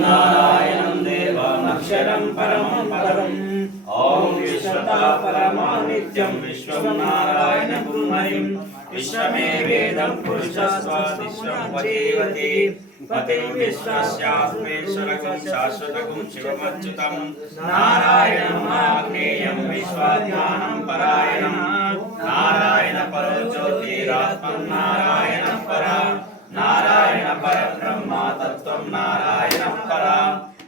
नारायणं देवमक्षरं परमं पदम् ॐ विश्वता परमा नित्यं विश्वं नारायण गुरुहरिं विश्वमेवेदं पुरुषस्त्वं जीवति पते विश्वस्यात्मेश्वरकं शाश्वतकं शिवमच्युतं नारायणमाग्नेयं विश्वज्ञानं परायणं नारायण परो ज्योतिरात्मं नारायण परा नारायण परब्रह्म तत्त्वं नारायण परा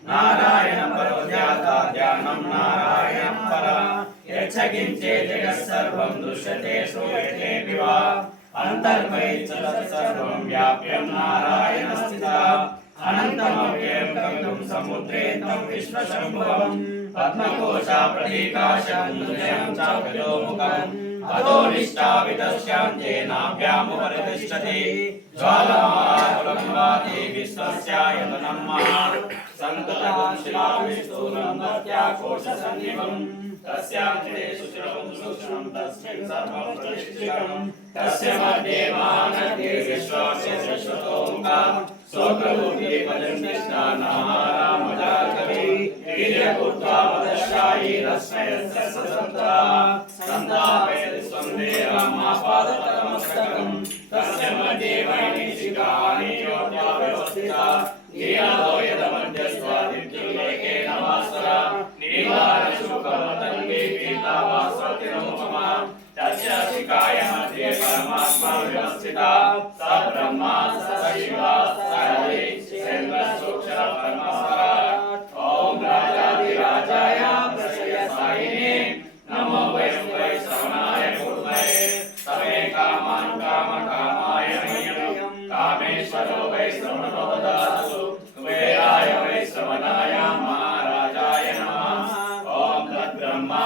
नारायण परो ज्ञाता ज्ञानं नारायण परा यच्चकिञ्चे जगत्सर्वं दृश्यते श्रूयते विवा अन्तर्बहिः सर्वं व्याप्यं नारायण स्थितः अनन्तमव्ययं गगनं समुद्रे तं विश्वशम्भुवं पद्मकोशा प्रतीकाशं हृदयं चाखिलोमुखम् अधोनिष्ठावितस्यां तेनाभ्यामुपरितिष्ठति ज्वालमाकुलम्भाति विश्वस्यायतनं महान् सन्ततं शिलाविस्तूलं दत्याकोशसन्निभं तस्यां चिदेषु चिरं सूक्ष्मं तस्मिन् सर्वं प्रतिष्ठितं तस्य मध्ये महानदी विश्वस्य विश्वतोमुखा स्वप्रभुति भजन्निष्ठा नारामजाकवि वीर्यपूर्त्वा वदशायी रश्मयस्य ससन्ता सन्तापयति स्वन्देहमापादपदमस्तकं तस्य मध्ये वैनिशिखानि योद्धाव्यवस्थिता नीलादो यदमध्यस्वादित्युल्लेखेन वासरा नीलारशुकमतङ्गे पीतावासवतिरुपमा तस्य शिखाय मध्ये परमात्मा व्यवस्थिता स ब्रह्मा स शिवा स हरिः सेन्द्रसूक्षर परमस्वराट् ॐ राजाधिराजाय प्रसयसायिने नमो वयं वै श्रवणाय कुर्महे समे कामान् कामकामाय मह्यं कामेश्वरो वै श्रवणो ददातु कुबेराय वै श्रवणाय महाराजाय नमः ॐ तद्ब्रह्मा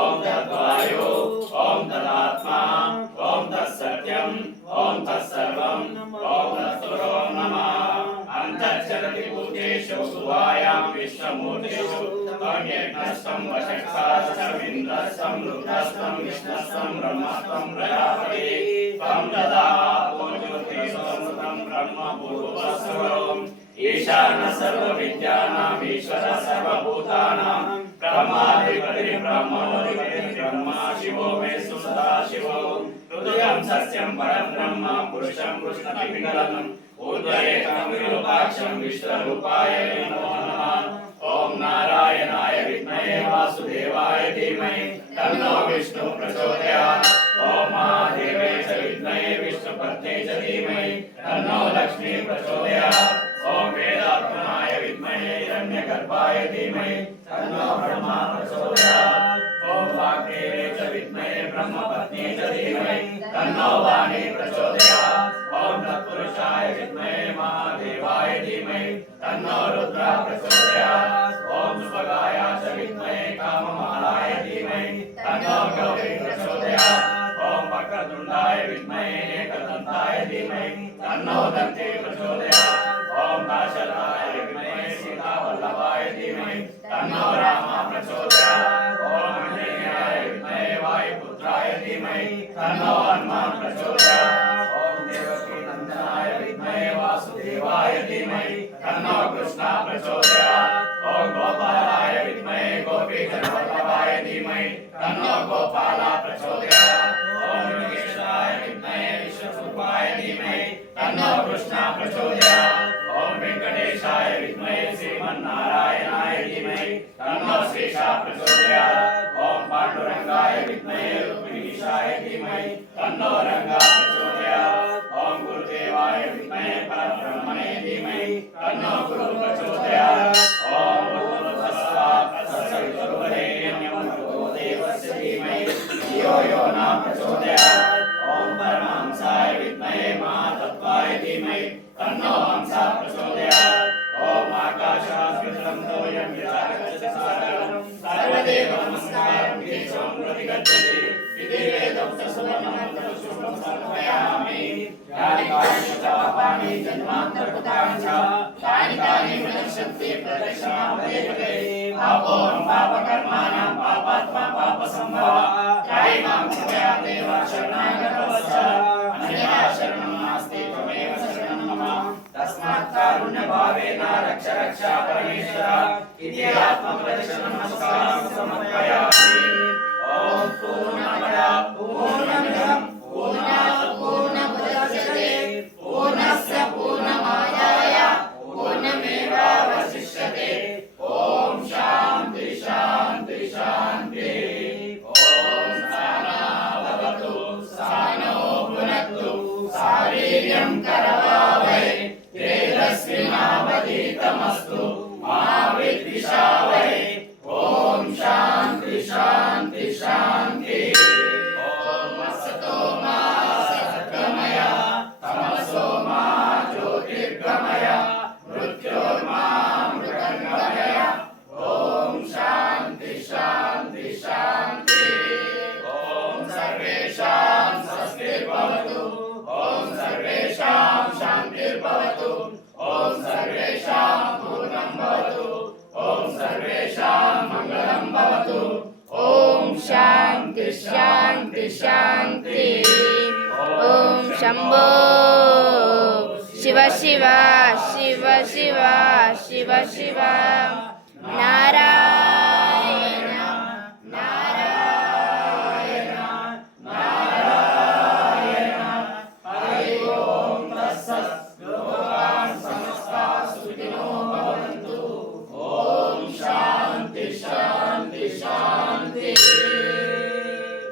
ॐ तद्वायु ॐ तदात्मा ॐ तत्सत्यम् ॐ तत्सर्वम् ॐ तत्सुरो नमः अन्तर्चलति भूतेषु गुहायां विश्वमूर्तिषु त्वमेकस्तं वशक्षास्त्रमिन्द्रस्तं रुद्रस्तं विष्णुस्तं ब्रह्मस्तं प्रजापति त्वं तदा ज्योतिषं ब्रह्मभूर्भुवस्सुरम् ईशान सर्वविद्यानाम् ईश्वर सर्वभूतानां ब्रह्माधिपतिः ब्रह्मोऽधिपतिः ब्रह्मा शिवो मे सदा शिवो हृदयं सत्यं परब्रह्म पुरुषं कृष्णपिङ्गलम् ऊर्ध्वरेखं विरूपाक्षं विश्वरूपाय नमो नमः ॐ नारायणाय विद्महे वासुदेवाय धीमहि तन्नो विष्णुः प्रचोदयात् ॐ महादेवे च विद्महे विष्णुपत्न्यै च धीमहि तन्नो लक्ष्मीः प्रचोदयात् ॐ वेदात्मनाय विद्महे हिरण्यगर्भाय धीमहि तन्नो ब्रह्मा प्रचोदयात् ॐ वाग्देवे च विद्महे ब्रह्मपत्न्यै च धीमहि तन्नो वाणी प्रचोदयात् ॐ तत्पुरुषाय विद्महे महादेवाय धीमहि तन्नो रुद्रः प्रचोदयात् ॐ सुभगाय च विद्महे काममालाय धीमहि तन्नो गौरी प्रचोदयात् ॐ वक्रतुण्डाय विद्महे एकदन्ताय धीमहि तन्नो दन्ती प्रचोदयात् ॐ दाशरथाय विद्महे सीतावल्लभाय धीमहि तन्नो रामः प्रचोदयात् ॐ आञ्जनेयाय विद्महे वायुपुत्राय धीमहि तन्नो हनुमान् प्रचोदयात् ॐ देवकीनन्दनाय विद्महे वासुदेवाय धीमहि तन्नो कृष्णः प्रचोदयात् ॐ गोपालाय विद्महे गोपीजनवल्लभाय धीमहि तन्नो गोपालः प्रचोदयात् ॐ योगेश्वराय विद्महे विश्वरूपाय धीमहि तन्नो कृष्णः प्रचोदयात् ॐ वेंकटेशाय विद्महे श्रीमन्नारायणाय धीमहि तन्नो श्रीशाः प्रचोदयात् ॐ पाण्डुरंगाय विद्महे रुक्मिणीशाय धीमहि तन्नो रंगः प्रचोदयात् ॐ गुरुदेवाय विद्महे परब्रह्मणे धीमहि तन्नो गुरुः प्रचोदयात् ॐ भूर्भुवस्सुवः तत्सवितुर्वरेण्यं भर्गो देवस्य धीमहि धियो यो न प्रचोदयात् ॐ परमहंसाय विद्महे महातत्त्वाय धीमहि तन्नो हंसः प्रचोदयात् ॐ आकाशाद्वितरं तोयं यथा गच्छति सागरं सर्वदेव नमस्कारं केशवं प्रतिगच्छति इति वेदं सुवर्णं शुभं समर्पयामि यानि कानि च पापानि जन्मान्तरकृतानि च तानि तानि विनश्यन्ति प्रदक्षिणां पदे पदे पापोऽहं पापकर्माणां पापात्मा पापसम्भवः त्रायिमां कृपया देव शरणागतवत्स अन्यथा शरणं नास्ति त्वमेव शरणं मम तस्मात् कारुण्यभावेन రక్ష రక్ష పరమేశ్వర ఇది ఆత్మప్రదక్షిణ నమస్కారం సమర్పయామి. ఓం పూర్ణమద పూర్ణమిదం పూర్ణాత్ పూర్ణముదచ్యతే పూర్ణస్య పూర్ణమాదాయ పూర్ణమేవావశిష్యతే. ఓం శాంతి శాంతి శాంతి. ఓం సహనావతు సహనో భునక్తు సహవీర్యం కరవావహై తేజస్వినావధీతమస్తు మా విద్విషావహై. ఓం శాంతి శాంతి శాంతి. ఓం అసతో మా సద్గమయ తమసో మా జ్యోతిర్గమయ మృత్యోర్మా మృతంగమయ. ఓం శాంతి శాంతి శాంతి. ఓం సర్వేషాం స్వస్తిర్భవతు. ఓం సర్వేషాం శాంతిర్భవతు. ఓం సర్వేషాం పూర్ణం భవతు. ఓం సర్వేషాం మంగళం భవతు. ఓం శాంతి శాంతి శాంతి. ఓం శంభో శివ శివ శివ శివ శివ శివ. నారాయణ నారాయణ నారాయణ. హరి ఓం తత్సత్. లోకాన్ సమస్తాః సుఖినో భవంతు. ఓం శాంతి శాంతి శాంతి.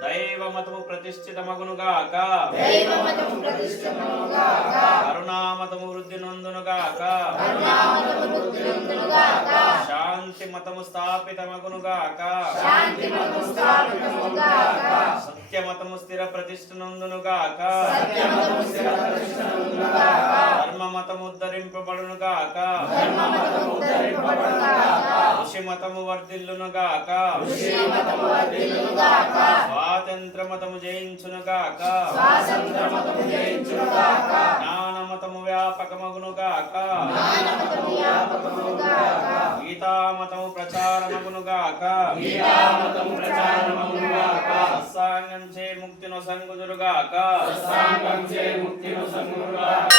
దైవమతము ప్రతిష్ఠితమగునుగాక. దైవమతము ప్రతిష్ఠితమగునుగాక. కరుణామతము వృద్ధి నొందునుగాక. కరుణామతము వృద్ధి నొందునుగాక. శాంతి మతము స్థాపితమగునుగాక. శాంతి మతము స్థాపితమగునుగాక. సత్యమతము స్థిర ప్రతిష్ఠ నొందునుగాక. సత్యమతము స్థిర ప్రతిష్ఠ నొందునుగాక. ధర్మమతము ఉద్ధరింపబడునుగాక. ధర్మమతము ఉద్ధరింపబడునుగాక. ఋషిమతము వర్ధిల్లునుగాక. ఋషిమతము వర్ధిల్లునుగాక. స్వాతంత్రమతము జయించునుగాక. స్వాతంత్రమతము జయించునుగాక. జ్ఞానమతము వ్యాపకమగునుగాక. జ్ఞానమతము వ్యాపకమగునుగాక. గీతామతము ప్రచారమగునుగాక. గీతామతము ప్రచారమగునుగాక. సత్సాంగం చే ముక్తిను సంగుదురుగాక. సత్సాంగం చే ముక్తిను సంగుదురుగాక.